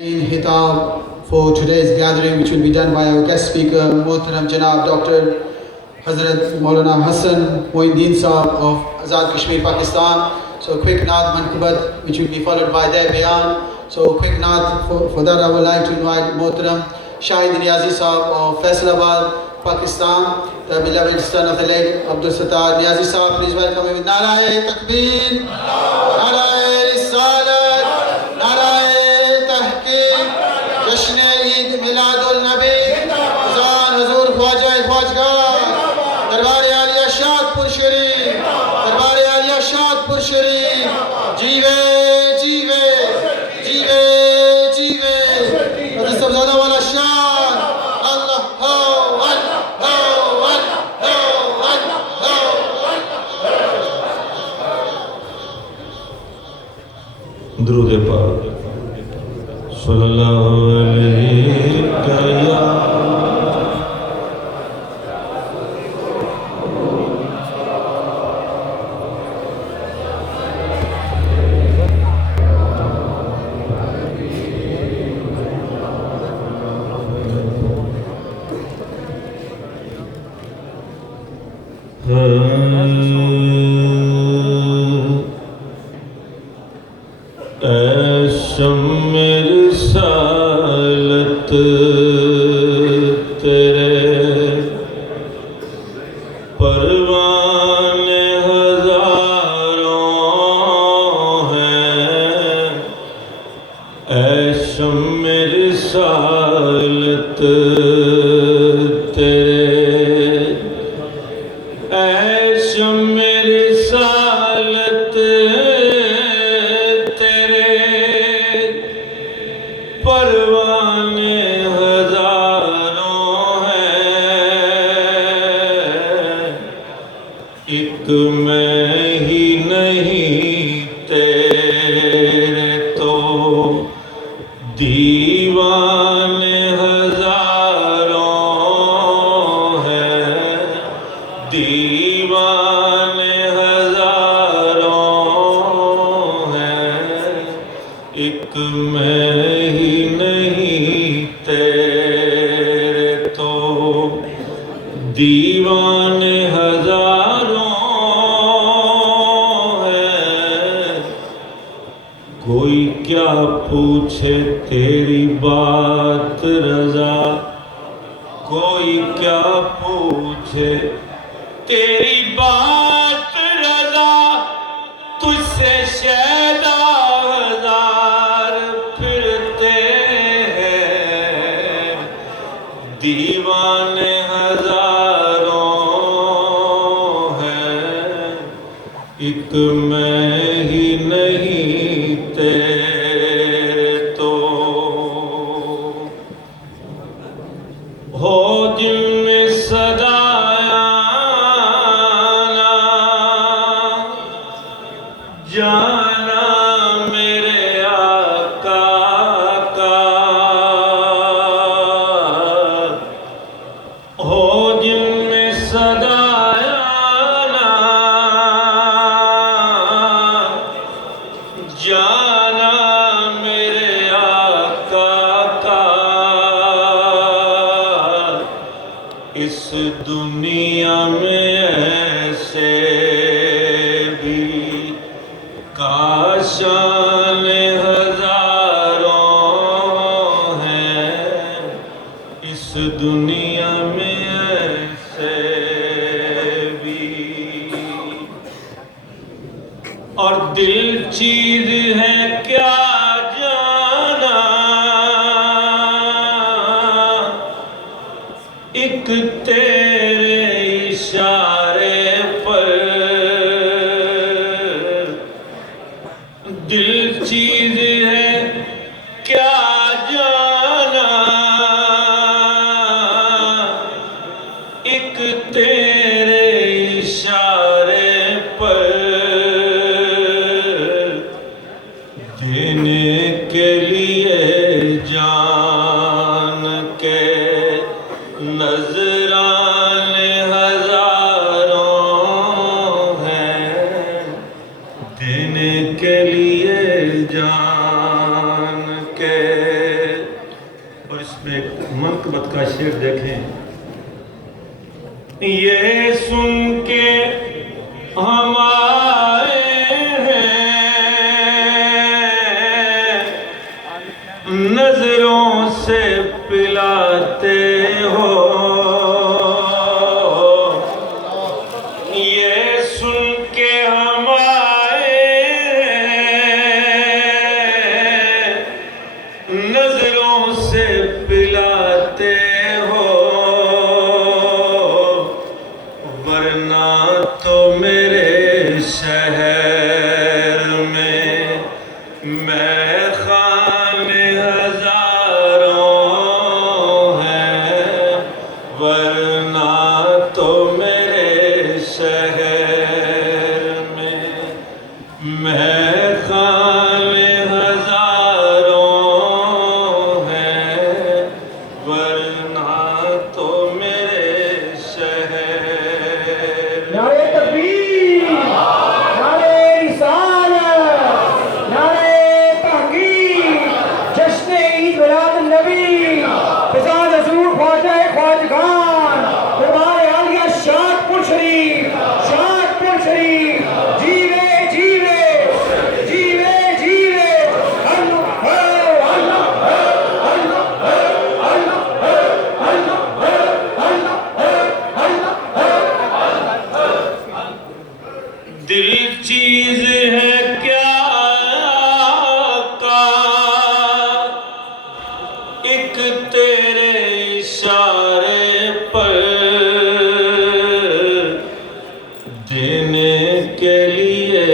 In Hitab for today's gathering, which will be done by our guest speaker, Muhtaram Janab Dr. Hazrat Maulana Hassan Moindeen Saab of Azad Kashmir, Pakistan. So a quick naat mankubat, which will be followed by their bayan. So a quick naat, for that I would like to invite Muhtaram Shahid Niazi Saab of Faisalabad, Pakistan, the beloved son of the late Abdul Sattar Niazi Saab. Please welcome him with Narae Takbir, Narae Risalat, Narae जश्न ईद मिलादुल नबी अज़ान हुज़ूर ख्वाजा ख्वाजगार दरबार आलिया शादपुर शरीफ दरबार आलिया शादपुर शरीफ जीवे जीवे जीवे जीवे हज़रत सबज़ादा वाला शान अल्लाह हो अल्लाह हो अल्लाह हो अल्लाह हो दुरूद पाक सल्लल्लाहु अलैहि सालत तेरे परवाने हजारों हैं ऐशम मेरी सालत तेरे ऐशम मेरी सालत परवाने हजारों हैं एक मैं ही नहीं तेरे तो दीवाने हजारों हैं दीवाने हजारों हैं एक मैं ही नहीं तेरे तो दीवाने हजारों हैं कोई क्या पूछे तेरी बात रज़ा कोई क्या पूछे तेरी बात रज़ा तुझसे शैदा दीवाने हजारों हैं एक मैं ही नहीं तेरे तो हो जिनमें सदायाना जाना मेरे आका हो जिनमें सदायाना जाना मेरे आका का इस दुनिया में ऐसे भी काशान हजारों हैं इस दुनिया में ऐसे भी और दिल चीज है क्या जाना एक तेरे इशारे पर दिल चीज है क्या जाना एक तेरे इशारे पर देने के लिए जान के नजराने हजारों हैं देने के लिए जान के उसमें एक मनकबत का शेर देखें। ये सुन के हम आए हैं, नजरों से पिलाते हो। ये सुन के हम आए हैं, नजरों से पिलाते हो, वरना तो मेरे शहर में मैं खाने हजारों हैं, वरना तो मेरे शहर में मैं खाने हजारों हैं, वरना तो मेरे शहर। नारे तकबीर, नारे रिसालत, नारे तहकीक, जश्न ईद मिलाद नबी, फिजान हजूर ख्वाजा ख्वाजगान, दरबार आलिया शादपुर शरीफ, शादपुर शरीफ, जीवे जीवे, जीवे जीवे, अल्लाह है, अल्लाह है, अल्लाह है, अल्लाह है, अल्लाह है, अल्लाह है, अल्लाह है। दिल चीज है क्या का, एक तेरे इशारे पर देने के लिए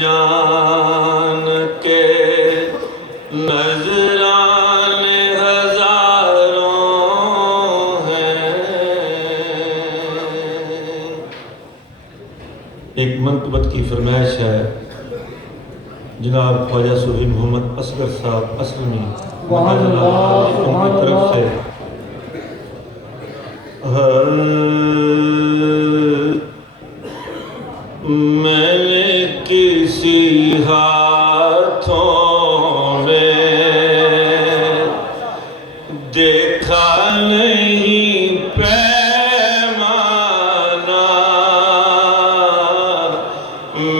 जान के नजराने हजारों हैं। एक मनकबत की फरमाइश है जनाब ख्वाजा सूफी मोहम्मद असगर साहब असलमी उनकी तरफ से। मैंने किसी हाथों में देखा नहीं पैमाना,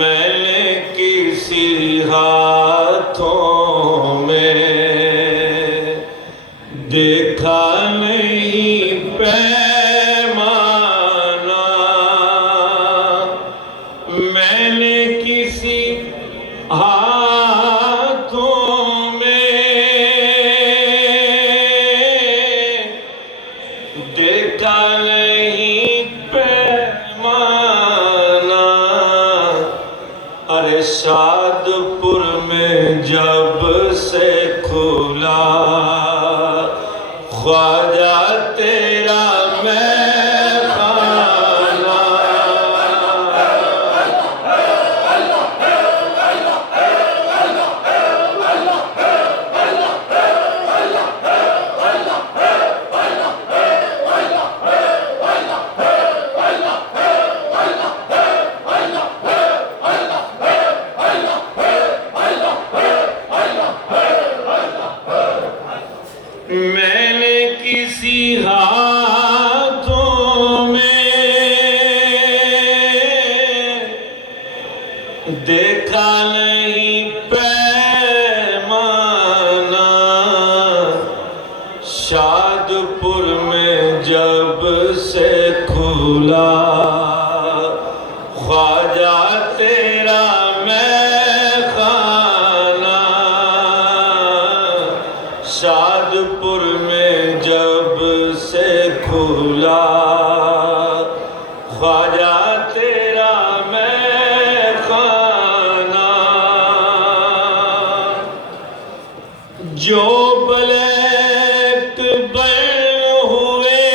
मैंने किसी हाथों में देखा नहीं पैमाना, मैंने किसी हाथों में देखा नहीं पैमाना। अरे शादपुर में जब से खुला ख्वाजा तेरा मैं खाना, मैंने किसी हाथों में देखा नहीं पैमाना, शादपुर में जब से खुला ख्वाजा तेरा मैं खाना, शादपुर में जब से खुला ख्वाजा तेरा मैं खाना। जो ब्लैक बर्न हुए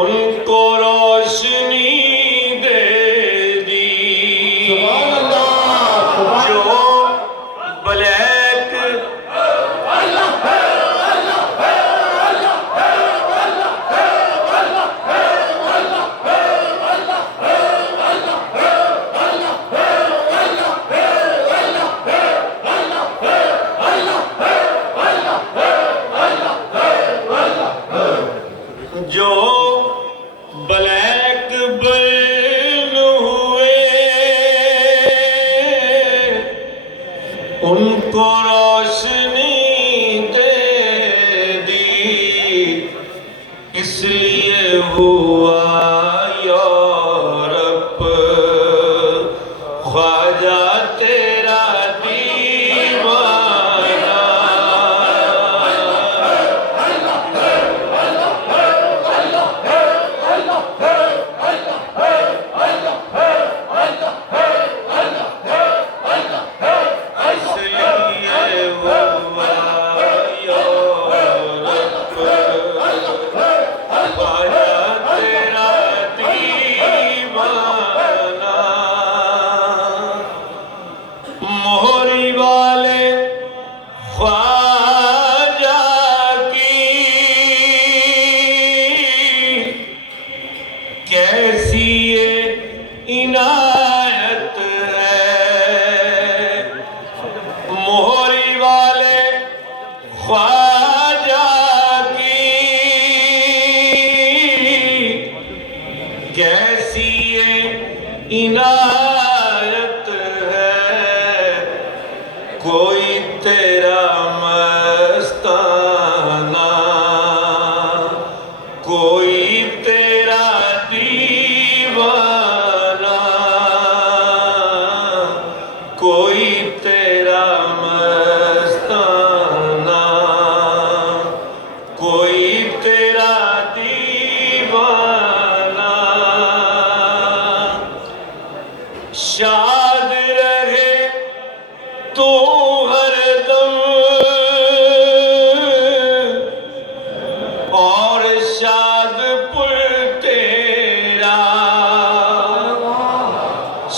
उनको रोशनी दे दी, जो ब्लैक उनको रोशनी दे दी, इसलिए हुआ यूरोप ख्वाजा तेरा दीवाना। इसलिए हुआ यूरोप ख्वाजा तेरा दीवाना। मोहरी वाले ख्वाजा की कैसी ये इनायत है। मोहरी वाले ख्वाजा की कैसी ये इनायत है। कोई तेरा मस्ताना, कोई तेरा दीवाना, कोई तेरा मस्ताना, कोई तेरा दीवाना। शाद रहे तू हरदम और शादपुर तेरा।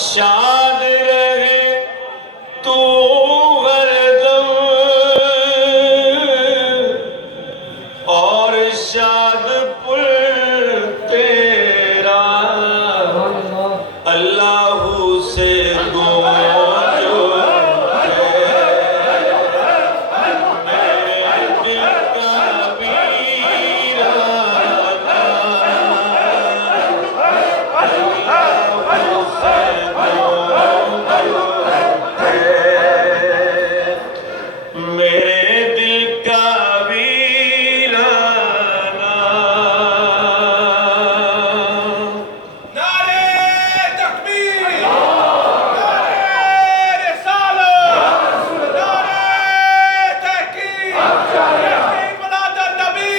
शाद रहे तू हरदम और शादपुर तेरा। अल्लाहू से गूंजो मेरे दिल का वीराना। अल्लाहू से गूंजो मेरे दिल का वीराना। नारे तकबीर, नारे रिसालत, नारे तहकीक, तहकीक मनादर नबी,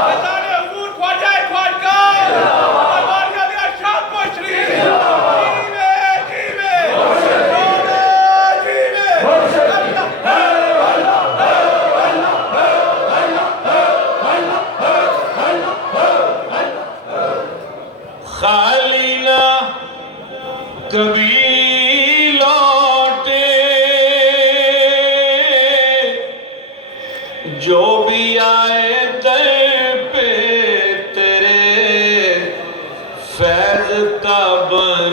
निज़ारे हुजूर ख्वाजा ख्वाजगाह, दरबार का भी अरशाद पहुंच रही है। जीवे, जीवे, खाली ना कभी लौटे जो भी आए दर पे तेरे फैज का बन